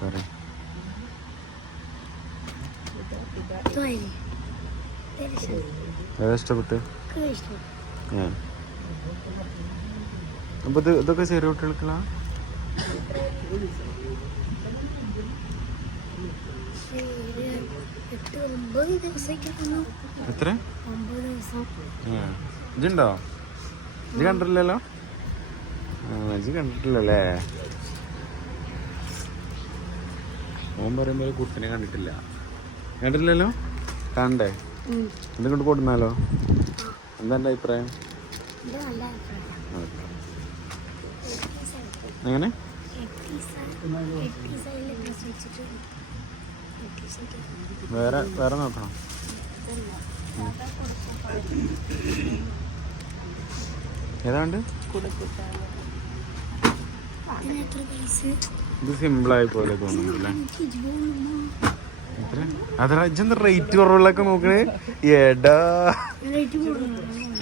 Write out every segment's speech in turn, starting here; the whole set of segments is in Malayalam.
പറയ് ഇഷ്ടപ്പെട്ട്? അപ്പൊ ഇത് ഇതൊക്കെ ചെറിയ കുട്ടികൾക്കുള്ള? എത്ര. ഇതുണ്ടോ ഇത് കണ്ടിട്ടില്ലല്ലോ? ഇത് കണ്ടിട്ടില്ലല്ലേ? ഓൻ പറയുമ്പോൾ കുട്ടനെ കണ്ടിട്ടില്ല. കണ്ടിട്ടില്ലല്ലോ? കണ്ടേ? എന്തെങ്കിലും കൊടുന്നാലോ? എന്താ എന്റെ അഭിപ്രായം? എങ്ങനെ? വേറെ വേറെ നോക്കണം. ഏതാണ്ട് പൈസ? ഇത് സിമ്പിളായി പോലെ തോന്നുന്നു റേറ്റ് കുറവുള്ളൊക്കെ നോക്കണേ? എടാ.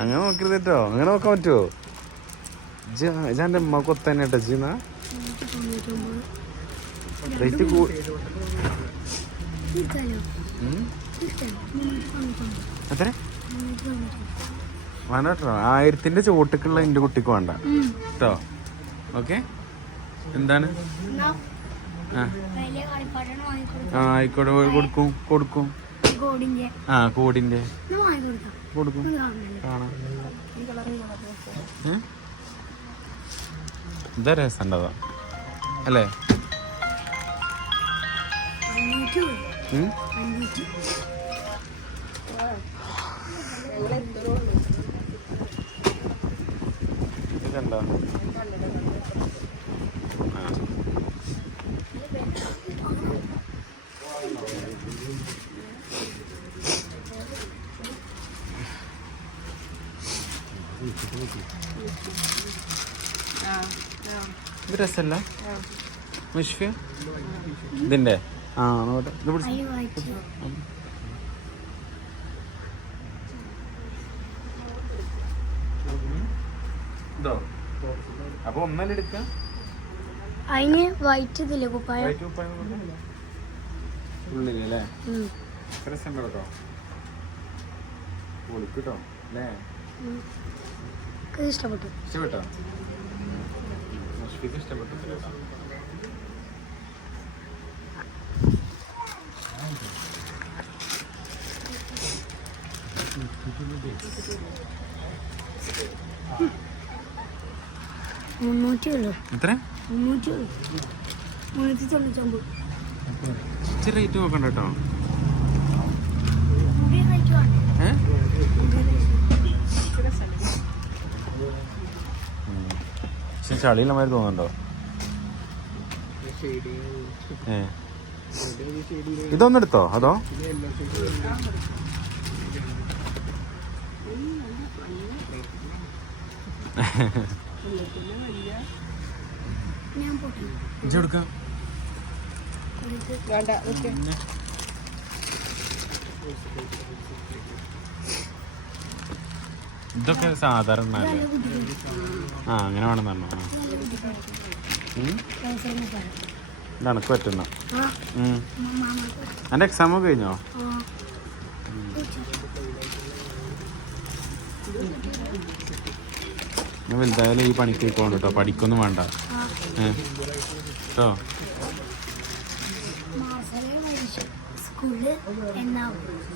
അങ്ങനെ നോക്കരുത് കേട്ടോ അങ്ങനെ നോക്കാൻ പറ്റുമോ ഇജാന്റെ അമ്മ കൊത്തന്നെ കേട്ടോ ജീന റേറ്റ് അത്ര വേണ്ട കേട്ടോ. ആയിരത്തിന്റെ ചോട്ടക്കുള്ള എന്റെ കുട്ടിക്ക് വേണ്ട. കേട്ടോ ഓക്കെ? എന്താണ്? ആ. ആയിക്കോട്ടെ. കൊടുക്കും. കൊടുക്കും. ആ കോടിന്റെ കൊടുക്കും. കാണാം. എന്താ ഇതാ രസമുണ്ടതാ അല്ലേ ഇതെന്താ ഇത് രസമല്ല? മുഷ്ഫിയ? ഇതിന്റെ? ആ നോട്ടെ ഇത് പിടിച്ച്. അപ്പൊ ഒന്നല്ല എടുക്ക? അതിന് വൈറ്റ് ഇതില്ല കുപ്പായം ഉള്ളിലല്ലേ? ഉം. രസമുണ്ട് കേട്ടോ പൊളിക്കൂട്ടോ അല്ലേ? ഉം. ഇത് ഇഷ്ടപ്പെട്ടു. ഇഷ്ടപ്പെട്ടോ? മുഷ്ഫിക്ക് ഇഷ്ടപ്പെട്ടു കേട്ടോ മുന്നൂറ്റി ഉള്ളു. എത്ര മുന്നൂറ്റി ഉള്ളു മുന്നൂറ്റി തൊണ്ണൂറ്റൊമ്പത്. ഇച്ചിരി റേറ്റ് നോക്കണ്ട കേട്ടോ. പക്ഷെ ചളിയുള്ള മാതിരി തോന്നുന്നുണ്ടോ? ഇതൊന്നെടുത്തോ? അതോ? ഞാൻ പൊട്ടി. ഇജ്ജെടുക്കാം ഇതൊക്കെ സാധാരണ അല്ലേ ആ അങ്ങനെ വേണം പറഞ്ഞു. പറ്റുന്ന. ആ. എക്സാമോ മാമ എന്റെ എക്സാം ഒക്കെ കഴിഞ്ഞോ? വലുതായാലും ഈ പണിക്ക് പോയിക്കോണ്ട് കേട്ടോ. പഠിക്കൊന്നും വേണ്ട. കേട്ടോ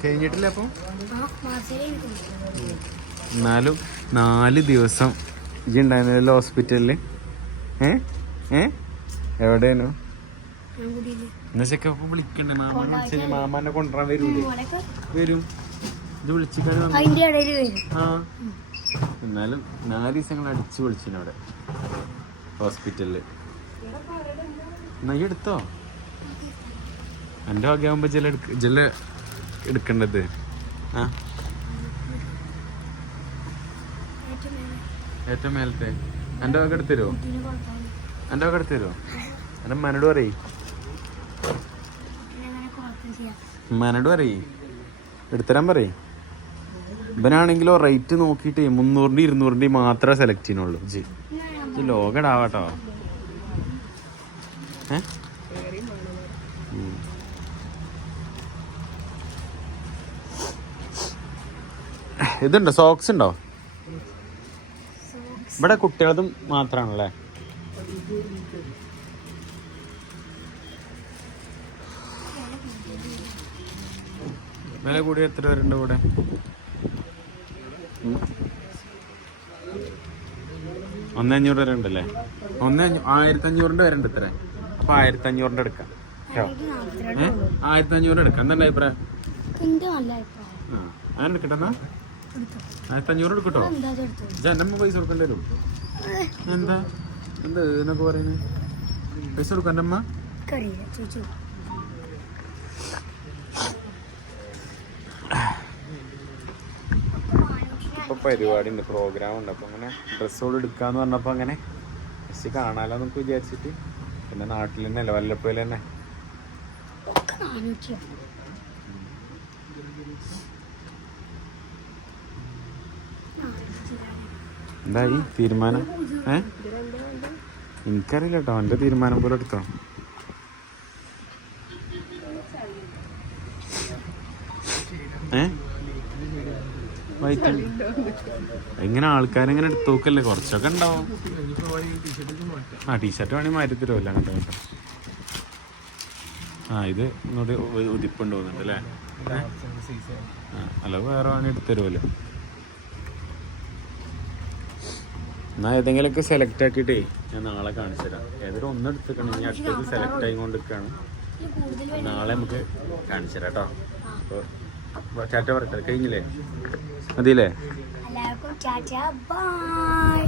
കഴിഞ്ഞിട്ടില്ല അപ്പോൾ ആ മാസലേ എന്നാലും നാല് ദിവസം ഇജ്ജ് ഉണ്ടായിരുന്നല്ലോ ഹോസ്പിറ്റലിൽ ഏ? ഏ? എവിടെയാണോ ഞാൻ കൂടിയില്ലേ എന്നാ ചെക്കപ്പ് വിളിക്കണ്ടേ. മാമനെ വിളിച്ചു മാമാനെ കൊണ്ടുവരാൻ വരൂലേ വരും. ഇത് വിളിച്ചിട്ട് വന്നു? അതിന്റെ ഇടയിൽ ആ. എന്നാലും നാല് ദിവസങ്ങൾ അടിച്ചു വിളിച്ചിട്ടുണ്ട് അവിടെ. ഹോസ്പിറ്റലിൽ നീ എടുത്തോ എന്റെ വകയാകുമ്പോൾ ജല എടുക്ക ജില്ല എടുക്കേണ്ടത്. ആ? ഏറ്റവും മേലെ ഏറ്റവും മേലത്തെ. എന്റെ വക എടുത്തരുമോ എന്റെ വക എടുത്തരുമോ എന്റെ മനോട് പറയ. മനോട് പറയ്. എടുത്തരാൻ പറയ. ഇവനാണെങ്കിലോ റേറ്റ് നോക്കിയിട്ട് മുന്നൂറിന്റെ ഇരുന്നൂറിന്റെ മാത്രമേ സെലക്ട് ചെയ്യുന്നുള്ളൂ. ജി. ഇത് ലോകടാവാട്ടോ. ഇതുണ്ടോ? സോക്സ് ഉണ്ടോ? ഇവിടെ കുട്ടികളതും മാത്രാണല്ലേ? വില കൂടി എത്ര പേരുണ്ട് ഇവിടെ? ഒന്ന് അഞ്ഞൂറ് വരെ ഉണ്ടല്ലേ? ഒന്ന് ആയിരത്തി അഞ്ഞൂറിന്റെ വരെ ഉണ്ട് ഇത്ര. അപ്പൊ ആയിരത്തി അഞ്ഞൂറിന്റെ എടുക്കാം. കേട്ടോ ഏഹ് ആയിരത്തി അഞ്ഞൂറ് എടുക്കാം. എന്താ അഭിപ്രായം. ആ അങ്ങനെ എടുക്കട്ടെ എന്നാ? ആയിരത്തി അഞ്ഞൂറ് എടുക്കട്ടോ ജനമ്മ പൈസ കൊടുക്കേണ്ടി വരും. എന്താ? എന്താ എന്നൊക്കെ പറയുന്നത് പൈസ കൊടുക്കണ്ട അമ്മ എനിക്കറിയില്ല ചോദിച്ചു ഇപ്പൊ പരിപാടി ഉണ്ട് പ്രോഗ്രാം ഉണ്ട്. അപ്പൊ അങ്ങനെ ഡ്രസ്സുകൾ എടുക്കാന്ന് പറഞ്ഞപ്പോൾ അങ്ങനെ ജസ്റ്റ് കാണാലോ എന്നൊക്കെ വിചാരിച്ചിട്ട് പിന്നെ നാട്ടിൽ തന്നെ അല്ലേ വല്ലപ്പോഴും തന്നെ? എന്തായി തീരുമാനം? ഏ? എനിക്കറിയില്ല കേട്ടോ എന്റെ തീരുമാനം പോലെ എടുത്തോ? വൈറ്റ് എങ്ങനെ ആൾക്കാരെങ്ങനെ എടുത്തു നോക്കല്ലേ? കുറച്ചൊക്കെ ഉണ്ടാവും. ആ ടീഷർട്ട് വേണമെങ്കിൽ മാറ്റി തരുമല്ലോ അങ്ങോട്ട് കേട്ടോ ആ ഇത് ഇങ്ങോട്ട് ഉതിപ്പുണ്ട് തോന്നുന്നുണ്ട് അല്ലേ? അല്ല വേറെ വേണമെങ്കിൽ എടുത്തു തരുമല്ലോ എന്നാ ഏതെങ്കിലുമൊക്കെ സെലക്ട് ആക്കിയിട്ടേ ഞാൻ നാളെ കാണിച്ചു തരാം. ഏതൊരു ഒന്ന് എടുത്തേക്കണം. ഇനി അടുത്തത് സെലക്ട് ആയി കൊണ്ടിരിക്കുകയാണ് നാളെ നമുക്ക് കാണിച്ചു തരാം കേട്ടോ. അപ്പോൾ ടാറ്റ പറയട്ടെ കഴിഞ്ഞില്ലേ? മതിയില്ലേ? എല്ലാവർക്കും ചാച്ച ബൈ